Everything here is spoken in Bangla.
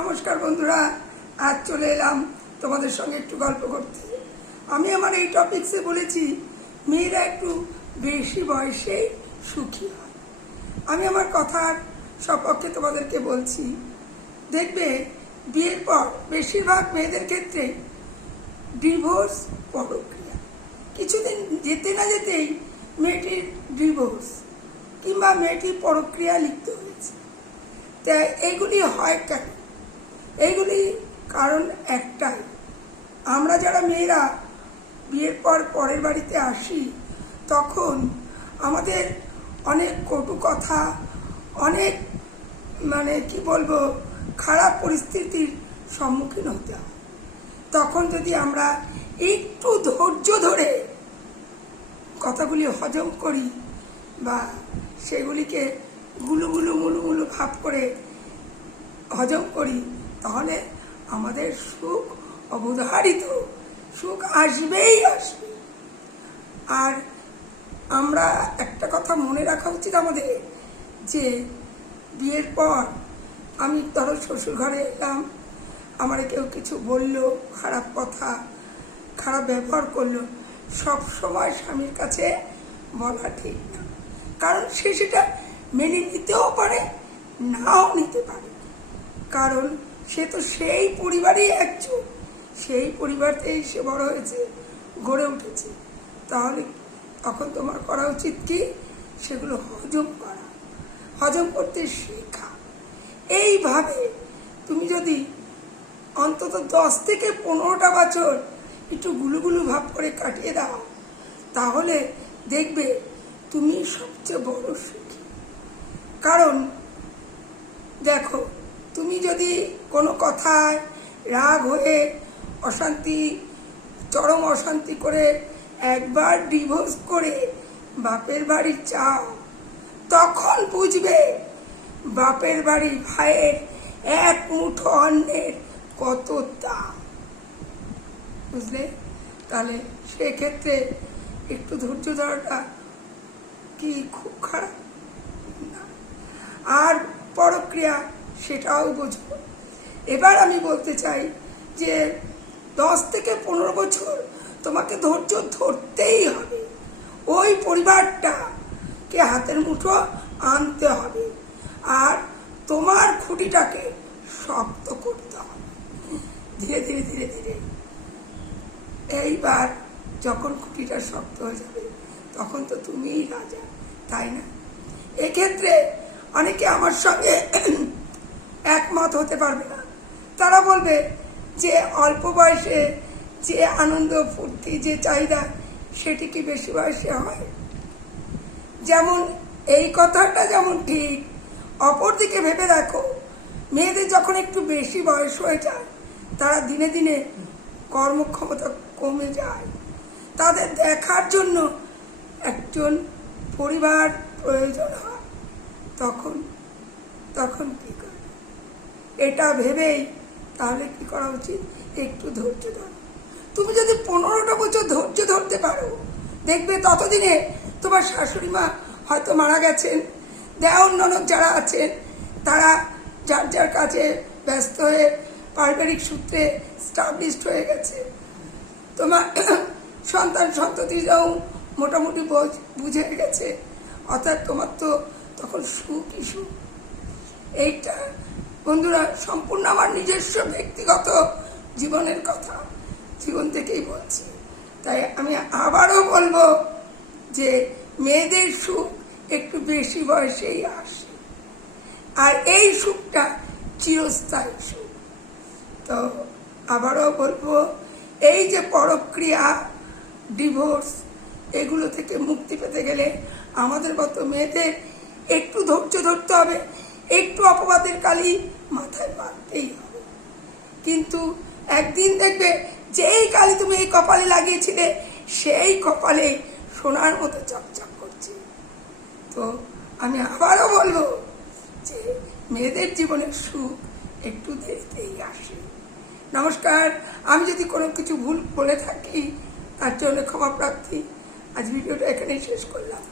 নমস্কার বন্ধুরা, আজ চলে এলাম তোমাদের সঙ্গে একটু গল্প করতে। আমি আমার এই টপিক্সে বলেছি, মেয়েরা একটু বেশি বয়সেই সুখী হয়। আমি আমার কথার সপক্ষে তোমাদেরকে বলছি, দেখবে বিয়ের পর বেশিরভাগ মেয়েদের ক্ষেত্রে ডিভোর্স পরক্রিয়া। কিছুদিন যেতে না যেতেই মেয়েটির ডিভোর্স কিংবা মেয়েটি পরক্রিয়া লিপ্ত হয়েছে। তা এইগুলি হয় কেন? এইগুলি কারণ একটাই। আমরা যারা মেয়েরা বিয়ের পর পরের বাড়িতে আসি, তখন আমাদের অনেক কটু কথা, অনেক মানে কি বলব, খারাপ পরিস্থিতির সম্মুখীন হতে হয়। তখন যদি আমরা একটু ধৈর্য ধরে কথাগুলি হজম করি বা সেগুলিকে গুলুগুলু মুলুমুলু ভাব করে হজম করি তাহলে আমাদের সুখ অবধারিত, সুখ আসবেই আসবে। আর আমরা একটা কথা মনে রাখা উচিত আমাদের, যে বিয়ের পর আমি ধরো শ্বশুর ঘরে এলাম, আমার কেউ কিছু বলল, খারাপ কথা, খারাপ ব্যবহার করল, সব সময় স্বামীর কাছে বলা ঠিক না। কারণ সে সেটা মেনে নিতেও পারে, নাও নিতে পারে। কারণ সে তো সেই পরিবারই একজন। সেই পরিবারতেই সে বড় হয়েছে, গড়ে উঠেছে। তাহলে তখন তোমার করা উচিত কি? সেগুলো হজম করা। হজম করতে শেখা। এইভাবে তুমি যদি অন্তত দশ থেকে পনেরোটা বছর একটু গুলুগুলু ভাব করে কাটিয়ে দাও, তাহলে দেখবে তুমি সবচেয়ে বড় সুখী কারণ দেখো তুমি যদি কোনো কথায় রাগ হয়ে অশান্তি, চরম অশান্তি করে একবার ডিভোর্স করে বাপের বাড়ি চাও, তখন বুঝবে বাপের বাড়ি ভাইয়ের এক মুঠো অন্যের কত দাম। বুঝলে? তাহলে সেক্ষেত্রে একটু ধৈর্য ধরাটা কি খুব খারাপ? আর পরক্রিয়া সেটাও বুঝব। এবার আমি বলতে চাই যে দশ থেকে পনেরো বছর তোমাকে ধৈর্য ধরতেই হবে। ওই পরিবারটাকে হাতের মুঠো আনতে হবে আর তোমার খুঁটিটাকে শক্ত করতে হবে। ধীরে ধীরে ধীরে ধীরে। এইবার যখন খুঁটিটা শক্ত হয়ে যাবে, তখন তো তুমিই রাজা, তাই না? এক্ষেত্রে অনেকে আমার সঙ্গে একমত হতে পারবে না। তারা বলবে যে অল্প বয়সে যে আনন্দ, ফুর্তি, যে চাহিদা, সেটি কি বেশি বয়সে হয়? যেমন এই কথাটা যেমন ঠিক, অপরদিকে ভেবে দেখো, মেয়েদের যখন একটু বেশি বয়স হয়ে যায়, তারা দিনে দিনে কর্মক্ষমতা কমে যায়। তাদের দেখার জন্য একজন পরিবার প্রয়োজন হয়। তখন তখন কি এটা ভেবেই তাহলে কি করা উচিত? একটু ধৈর্য ধরো। তুমি যদি পনেরোটা বছর ধৈর্য ধরতে পারো, দেখবে ততদিনে তোমার শাশুড়ি মা হয়তো মারা গেছেন। দেওয়ার ননদ যারা আছেন, তারা যার যার কাছে ব্যস্ত হয়ে পারিবারিক সূত্রে স্টাবলিশড হয়ে গেছে। তোমার সন্তান সন্ততিরাও মোটামুটি বোঝ- গেছে। অর্থাৎ তোমার তো তখন সুখ এইটা বন্ধুরা, সম্পূর্ণ আমার নিজস্ব ব্যক্তিগত জীবনের কথা জীবন থেকেই বলছি। তাই আমি আবারও বলব যে মেয়েদের সুখ একটু বেশি বয়সেই আসে। আর এই সুখটা চিরস্থায়ী সুখ। তো আবারও বলব, এই যে পরক্রিয়া, ডিভোর্স, এগুলো থেকে মুক্তি পেতে গেলে আমাদের মতো মেয়েদের একটু ধৈর্য ধরতে হবে। একটু অপবাদের কালি মাথায় বাঁধতেই হবে। কিন্তু একদিন দেখবে যেই কালি তুমি এই কপালে লাগিয়েছিলে, সেই কপালে সোনার মতো চকচক করছে। তো আমি আবারও বলব যে মেয়েদের জীবনের সুখ একটু দেরিতেই আসে। নমস্কার, আমি যদি কোনো কিছু ভুল বলে থাকি, তার জন্য ক্ষমা প্রার্থী আজ ভিডিওটা এখানেই শেষ করলাম।